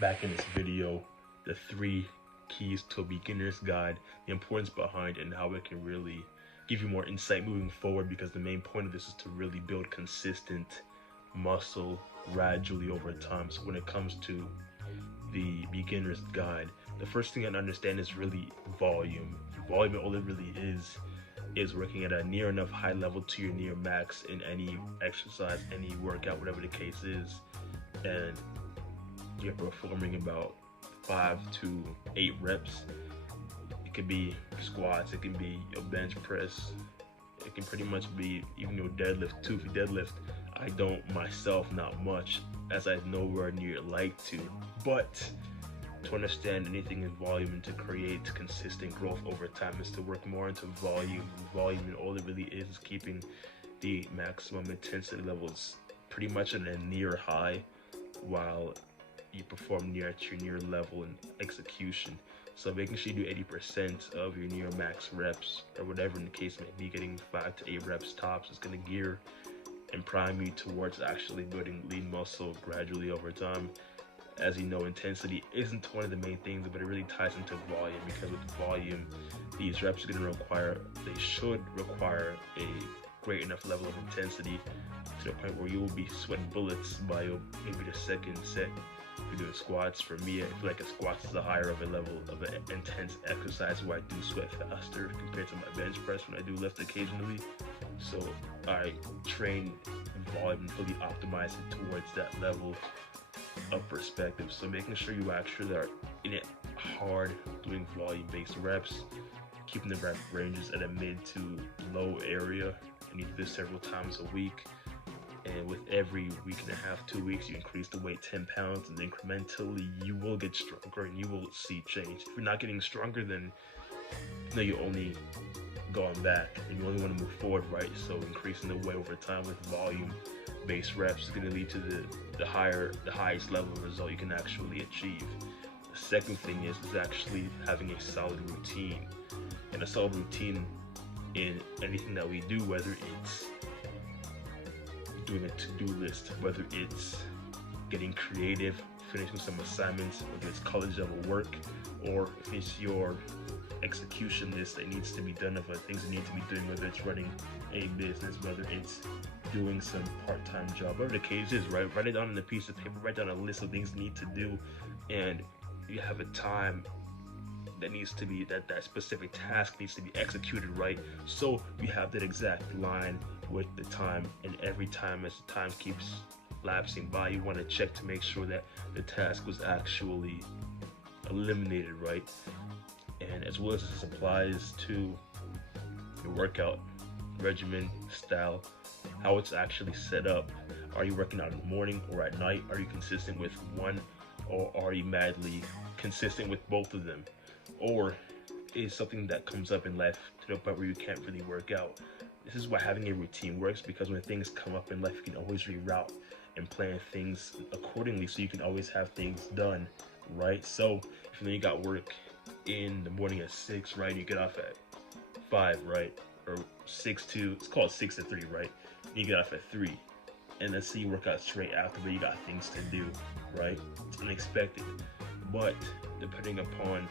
back in this video the 3 keys to a beginner's guide, the importance behind it, and how it can really give you more insight moving forward, because the main point of this is to really build consistent muscle gradually over time. So when it comes to the beginner's guide, the first thing I understand is really volume. Volume, all it really is working at a near enough high level to your near max in any exercise, any workout, whatever the case is, and you're performing about 5 to 8 reps. It could be squats, it can be your bench press, it can pretty much be even your deadlift too. If you deadlift, I don't myself, not much, as I nowhere near like to, but to understand anything in volume and to create consistent growth over time is to work more into volume. Volume, and all it really is keeping the maximum intensity levels pretty much at a near high while you perform near at your near level in execution. So making sure you do 80% of your near max reps, or whatever the case may be, getting 5 to 8 reps tops, is going to gear and prime you towards actually building lean muscle gradually over time. As you know, intensity isn't one of the main things, but it really ties into volume, because with volume, these reps are going to require, they should require a great enough level of intensity to the point where you will be sweating bullets by maybe the second set. If you're doing squats, for me, I feel like a squats is a higher of a level of an intense exercise where I do sweat faster compared to my bench press when I do lift occasionally. So I train volume and really optimize it towards that level of perspective. So making sure you actually are in it hard, doing volume-based reps, keeping the rep ranges at a mid to low area, and you do this several times a week. And with every week and a half, 2 weeks, you increase the weight 10 pounds, and incrementally you will get stronger and you will see change. If you're not getting stronger, then you're only going back and you only want to move forward, right? So increasing the weight over time with volume-based reps is going to lead to the highest level of result you can actually achieve. The second thing is actually having a solid routine. And a solid routine in anything that we do, whether it's doing a to-do list, whether it's getting creative, finishing some assignments, whether it's college level work, or if it's your execution list that needs to be done of things that need to be doing, whether it's running a business, whether it's doing some part-time job, whatever the case is, right? Write it down on a piece of paper, write down a list of things you need to do, and you have a time that needs to be, that specific task needs to be executed, right? So you have that exact line with the time, and every time as the time keeps lapsing by, you want to check to make sure that the task was actually eliminated, right? And as well as this applies to your workout regimen, style, how it's actually set up. Are you working out in the morning or at night? Are you consistent with one, or are you madly consistent with both of them? Or is something that comes up in life to the point where you can't really work out? This is why having a routine works, because when things come up in life, you can always reroute and plan things accordingly, so you can always have things done, right? So if you got work in the morning at 6, right, you get off at 5, right, or 6 to, it's called 6 to 3, right, you get off at 3, and let's say you work out straight after, but you got things to do, right? It's unexpected, but depending upon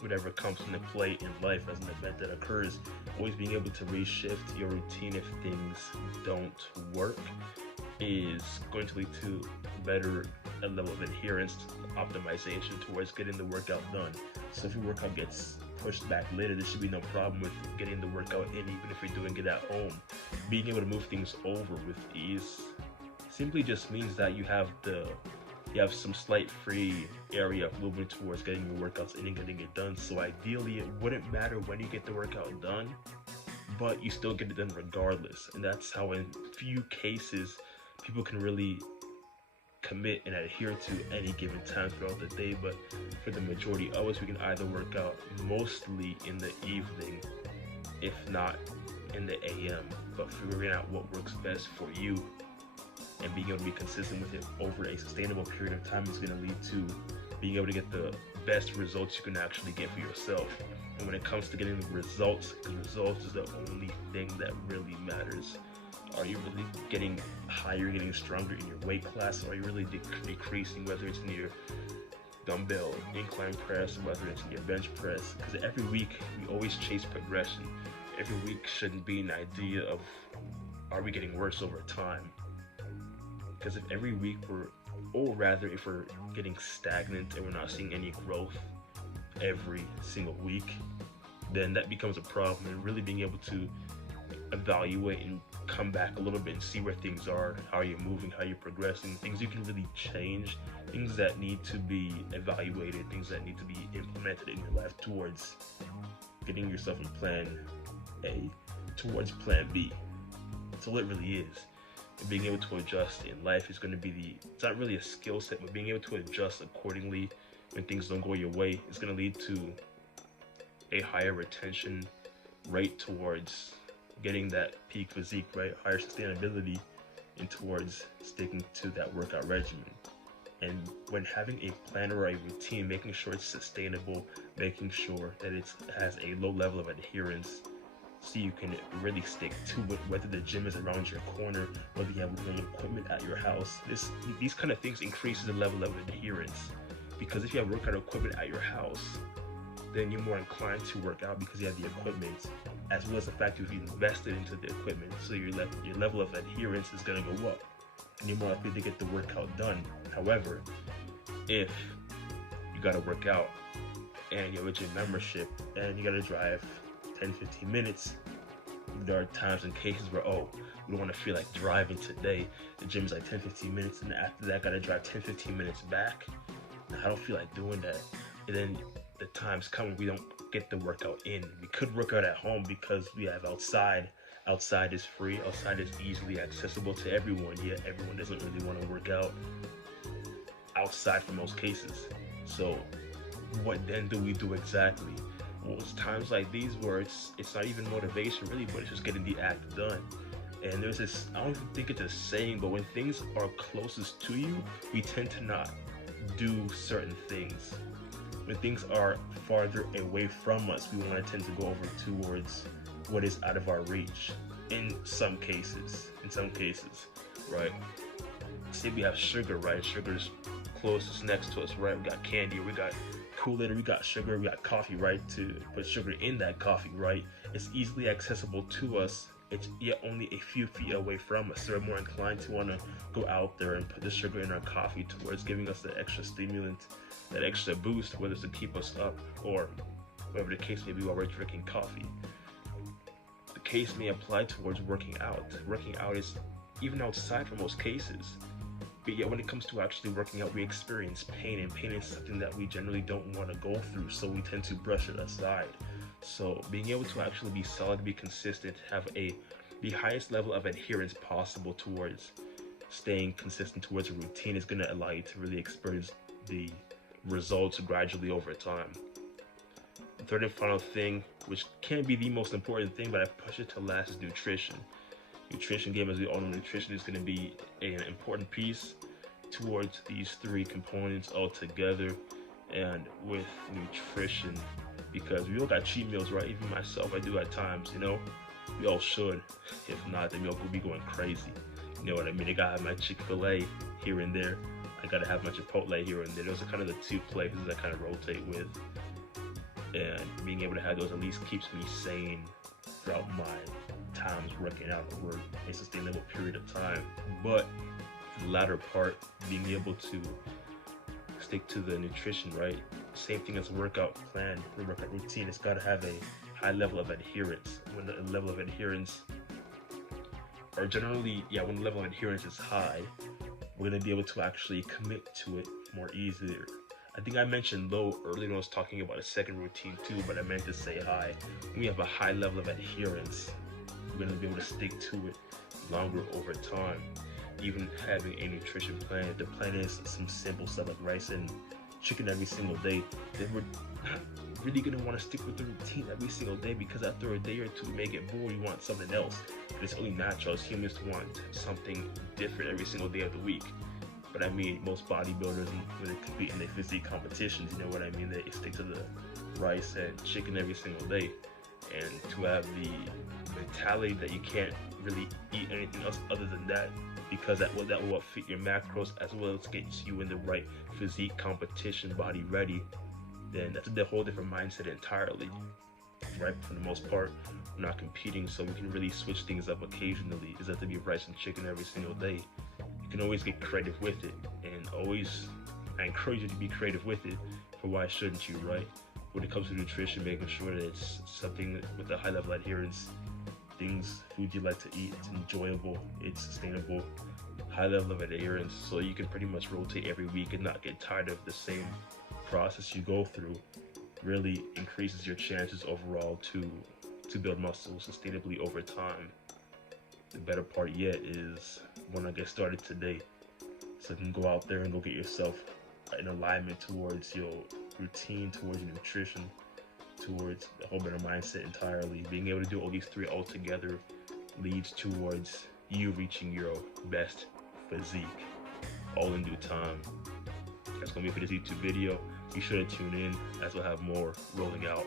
whatever comes into play in life as an event that occurs, always being able to reshift your routine if things don't work is going to lead to better a level of adherence, optimization towards getting the workout done. So if your workout gets pushed back later, there should be no problem with getting the workout in, even if you're doing it at home. Being able to move things over with ease simply just means that you have some slight free area of movement towards getting your workouts in and getting it done. So ideally, it wouldn't matter when you get the workout done, but you still get it done regardless. And that's how in few cases people can really commit and adhere to any given time throughout the day. But for the majority of us, we can either work out mostly in the evening, if not in the AM. But figuring out what works best for you and being able to be consistent with it over a sustainable period of time is going to lead to being able to get the best results you can actually get for yourself. And when it comes to getting the results, because results is the only thing that really matters. Are you really getting higher, getting stronger in your weight class? Or are you really decreasing, whether it's in your dumbbell incline press, whether it's in your bench press, because every week we always chase progression. Every week shouldn't be an idea of, are we getting worse over time? Because if every week if we're getting stagnant and we're not seeing any growth every single week, then that becomes a problem. And really being able to evaluate and come back a little bit and see where things are, how you're moving, how you're progressing, things you can really change, things that need to be evaluated, things that need to be implemented in your life towards getting yourself in plan A towards plan B. That's all it really is. And being able to adjust in life is going to be it's not really a skill set, but being able to adjust accordingly when things don't go your way is going to lead to a higher retention rate towards getting that peak physique, right? Higher sustainability, and towards sticking to that workout regimen. And when having a plan or a routine, making sure it's sustainable, making sure that it has a low level of adherence, so you can really stick to it, whether the gym is around your corner, whether you have little equipment at your house. These kind of things increases the level of adherence, because if you have workout equipment at your house, then you're more inclined to work out because you have the equipment, as well as the fact you've invested into the equipment. So your level of adherence is going to go up, and you're more likely to get the workout done. However, if you got to work out and you have a gym membership and you got to drive 10-15 minutes, there are times and cases where, we don't want to feel like driving today. The gym's like 10-15 minutes, and after that, I got to drive 10-15 minutes back. I don't feel like doing that. And then the times come when we don't get the workout in. We could work out at home because we have outside. Outside is free. Outside is easily accessible to everyone. Yet everyone doesn't really want to work out outside for most cases. So what then do we do exactly? Well, it's times like these where it's not even motivation really, but it's just getting the act done. And there's this, I don't even think it's a saying, but when things are closest to you, we tend to not do certain things. When things are farther away from us, we want to tend to go over towards what is out of our reach. In some cases, right? Say we have sugar, right? Sugar's closest next to us, right? We got candy, we got Kool-Aid, we got sugar, we got coffee, right? To put sugar in that coffee, right? It's easily accessible to us. It's yet only a few feet away from us. So we're more inclined to want to go out there and put the sugar in our coffee towards giving us the extra stimulant, that extra boost, whether it's to keep us up or whatever the case may be while we're drinking coffee. The case may apply towards working out. Working out is even outside for most cases. But yet when it comes to actually working out, we experience pain, and pain is something that we generally don't want to go through, so we tend to brush it aside. So being able to actually be solid, be consistent, have the highest level of adherence possible towards staying consistent towards a routine is going to allow you to really experience the results gradually over time. The third and final thing, which can be the most important thing, but I push it to last, is nutrition. Nutrition game, as we all know, nutrition is going to be an important piece towards these three components all together. And with nutrition, because we all got cheat meals, right? Even myself, I do at times, we all should. If not, then we'll be going crazy. You know what I mean? I gotta have my Chick-fil-A here and there. I gotta have my Chipotle here and there. Those are kind of the two places I kind of rotate with. And being able to have those at least keeps me sane throughout my times working out over a sustainable period of time. But the latter part, being able to stick to the nutrition, right? Same thing as a workout plan, the workout routine. It's got to have a high level of adherence. When the level of adherence, when the level of adherence is high, we're going to be able to actually commit to it more easily. I think I mentioned low earlier when I was talking about a second routine too, but I meant to say high. When we have a high level of adherence, we're going to be able to stick to it longer over time. Even having a nutrition plan, if the plan is some simple stuff like rice and chicken every single day, then we're not really going to want to stick with the routine every single day, because after a day or two, you may get bored, you want something else. But it's only natural as humans to want something different every single day of the week. But I mean, most bodybuilders, when they compete in their physique competitions, you know what I mean, they stick to the rice and chicken every single day. And to have the mentality that you can't really eat anything else other than that because that will fit your macros as well as get you in the right physique, competition, body ready. Then that's a whole different mindset entirely, right? For the most part, we're not competing, so we can really switch things up occasionally. Is that to be rice and chicken every single day? You can always get creative with it, and I encourage you to be creative with it. For why shouldn't you, right? When it comes to nutrition, making sure that it's something with a high level adherence, food you like to eat, it's enjoyable, it's sustainable, high level of adherence, so you can pretty much rotate every week and not get tired of the same process you go through. Really increases your chances overall to build muscle sustainably over time. The better part yet is when I get started today, so you can go out there and go get yourself in alignment towards your routine, towards your nutrition, towards the whole better mindset entirely. Being able to do all these three all together leads towards you reaching your best physique, all in due time. That's gonna be it for this YouTube video. Be sure to tune in as we'll have more rolling out.